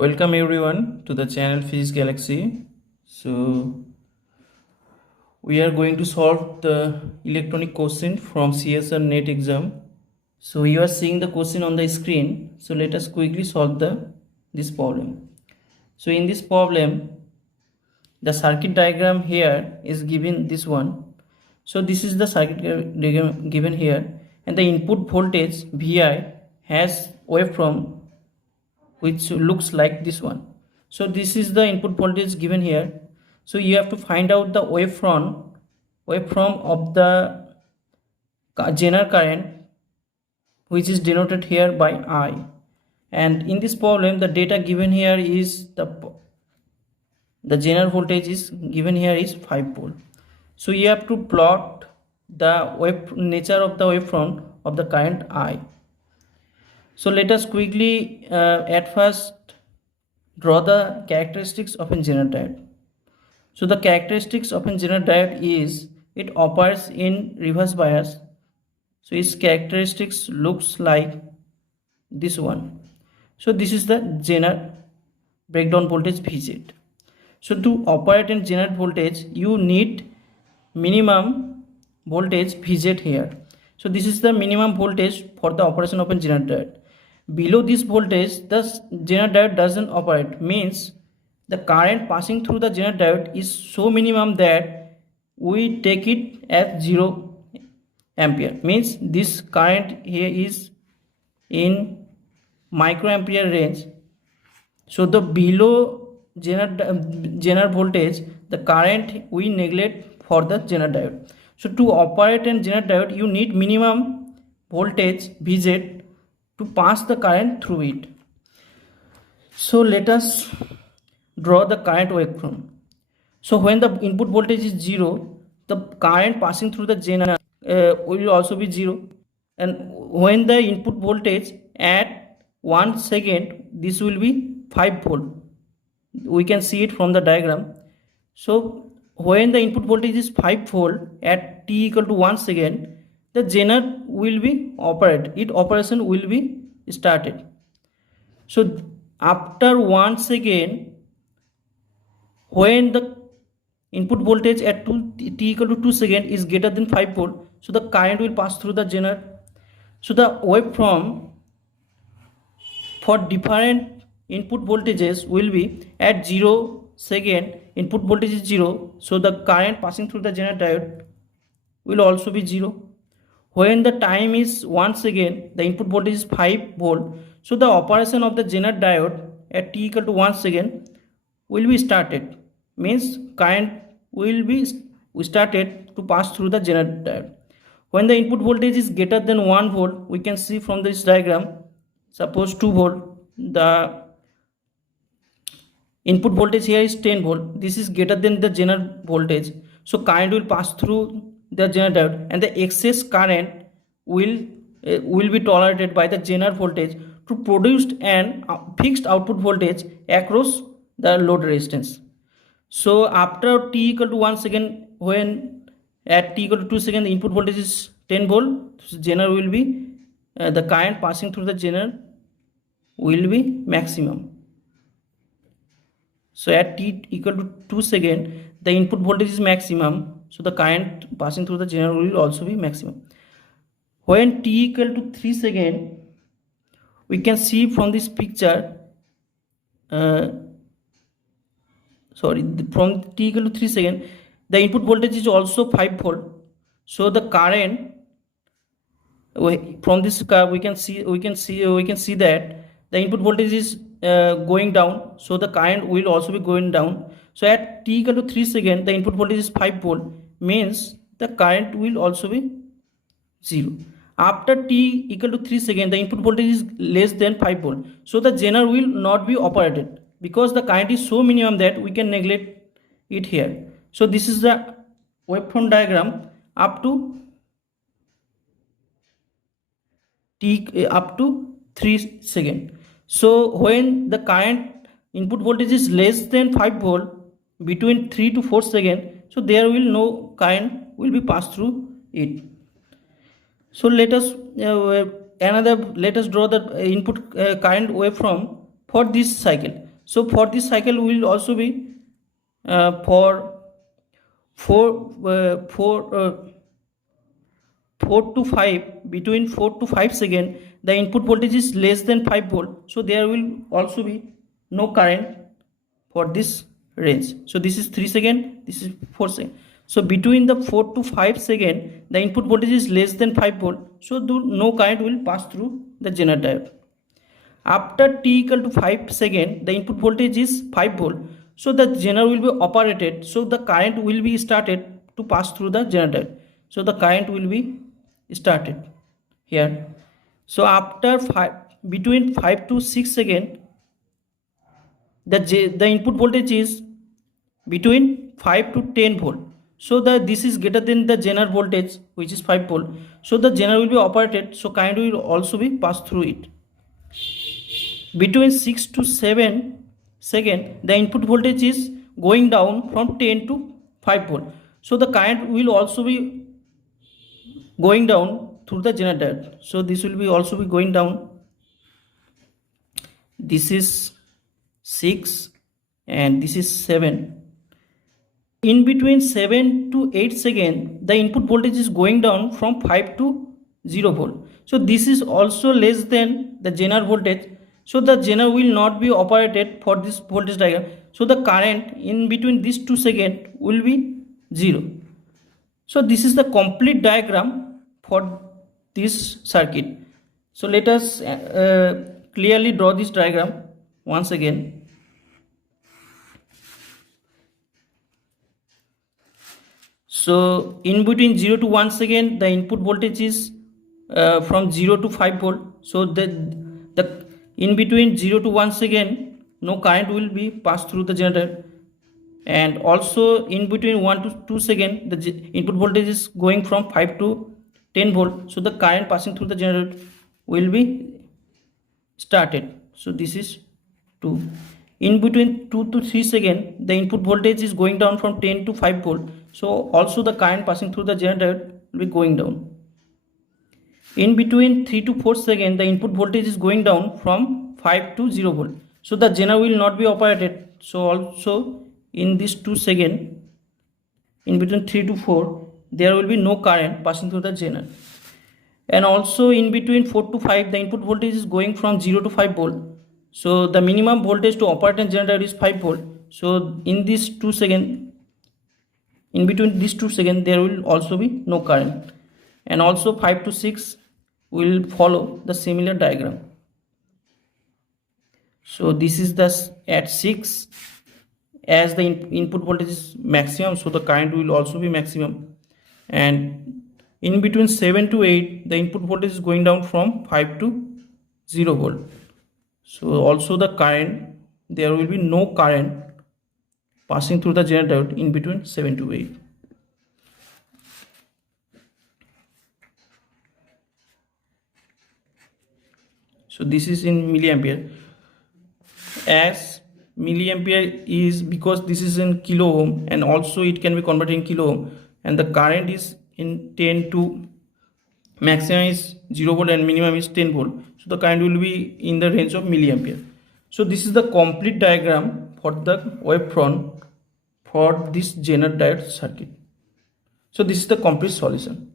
Welcome everyone to the channel Physics Galaxy. So we are going to solve the electronic question from CSR NET exam. So you are seeing the question on the screen. So let us quickly solve this problem. So in this problem, the circuit diagram here is given this one. So this is the circuit diagram given here, and the input voltage Vi has waveform which looks like this one. So this is the input voltage given here. So you have to find out the waveform of the Zener current, which is denoted here by I. And in this problem, the data given here is the Zener voltage is given here is 5 volt. So you have to plot the nature of the waveform of the current I. So let us quickly at first draw the characteristics of a Zener diode. So the characteristics of a Zener diode is it operates in reverse bias. So its characteristics looks like this one. So this is the Zener breakdown voltage Vz. So to operate in Zener voltage, you need minimum voltage Vz here. So this is the minimum voltage for the operation of a Zener diode. Below this voltage, the Zener diode doesn't operate. Means the current passing through the Zener diode is so minimum that we take it as 0 ampere. Means this current here is in microampere range. So the below Zener voltage, the current we neglect for the Zener diode. So to operate in Zener diode, you need minimum voltage Vz to pass the current through it. So let us draw the current waveform. So when the input voltage is 0, the current passing through the Zener will also be 0. And when the input voltage at 1 second, this will be 5 volt. We can see it from the diagram. So when the input voltage is 5 volt at t equal to 1 second, the Zener will be operated. Its operation will be started. So after 1 second, when the input voltage at t equal to 2 second is greater than 5 volt, so the current will pass through the Zener. So the waveform for different input voltages will be at 0 second, input voltage is 0, so the current passing through the Zener diode will also be 0. When the time is 1 second, the input voltage is 5 volt, so the operation of the Zener diode at t equal to 1 second will be started. Means current will be started to pass through the Zener diode. When the input voltage is greater than 1 volt, we can see from this diagram, suppose 2 volt, the input voltage here is 10 volt, this is greater than the Zener voltage, so current will pass through the Zener diode and the excess current will be tolerated by the Zener voltage to produce an fixed output voltage across the load resistance. So after t equal to 1 second, when at t equal to 2 second the input voltage is 10 volt, so Zener will be the current passing through the Zener will be maximum. So at t equal to 2 second, the input voltage is maximum, so the current passing through the Zener will also be maximum. When t equal to 3 second, we can see from this picture, from t equal to 3 second, the input voltage is also 5 volt, so the current from this curve we can see that the input voltage is going down, so the current will also be going down. So at t equal to 3 second, the input voltage is 5 volt, means the current will also be 0. After t equal to 3 second, the input voltage is less than 5 volt, so the Zener will not be operated because the current is so minimum that we can neglect it here. So this is the waveform diagram up to 3 second. So when the current input voltage is less than 5 volt between 3 to 4 second, so there will no current will be passed through it. So let us draw the input current waveform for this cycle. So for this cycle will also be for 4 to 5, between 4 to 5 second, the input voltage is less than 5 volt, so there will also be no current for this range. So this is 3 second, this is 4 second. So between the 4 to 5 second, the input voltage is less than 5 volt, so no current will pass through the Zener diode. After t equal to 5 second, the input voltage is 5 volt, so the Zener will be operated, so the current will be started to pass through the Zener diode. So the current will be started here. So after between 5 to 6 second, the input voltage is between 5 to 10 volt, so this is greater than the Zener voltage, which is 5 volt, so the Zener will be operated, so current will also be passed through it. Between 6 to 7 second, the input voltage is going down from 10 to 5 volt, so the current will also be going down through the Zener diode. So this will be also be going down. This is 6 and this is 7. In between 7 to 8 second, the input voltage is going down from 5 to 0 volt. So this is also less than the Zener voltage, so the Zener will not be operated for this voltage diagram, so the current in between these 2 seconds will be 0. So this is the complete diagram for this circuit. So let us clearly draw this diagram once again. So in between 0 to 1 second, the input voltage is from 0 to 5 volt. So the in between 0 to 1 second, no current will be passed through the generator. And also in between 1 to 2 second, the input voltage is going from 5 to 10 volt. So the current passing through the generator will be started. So this is 2. In between 2 to 3 second, the input voltage is going down from 10 to 5 volt. So also the current passing through the generator will be going down. In between 3 to 4 second, the input voltage is going down from 5 to 0 volt. So the Zener will not be operated. So also in this 2 second, in between 3 to 4, there will be no current passing through the Zener. And also in between 4 to 5, the input voltage is going from 0 to 5 volt. So the minimum voltage to operate a generator is 5 volt. So in this 2 second, in between these 2 seconds, there will also be no current. And also 5 to 6 will follow the similar diagram. So this is the at 6, as the input voltage is maximum, so the current will also be maximum. And in between 7 to 8, the input voltage is going down from 5 to 0 volt. So also the current, there will be no current passing through the generator in between 7 to 8. So this is in milliampere. As milliampere is, because this is in kilo ohm, and also it can be converted in kilo ohm, and the current is in 10 to maximum is 0 volt and minimum is 10 volt. So the current will be in the range of milliampere. So this is the complete diagram for the wavefront for this Zener diode circuit. So this is the complete solution.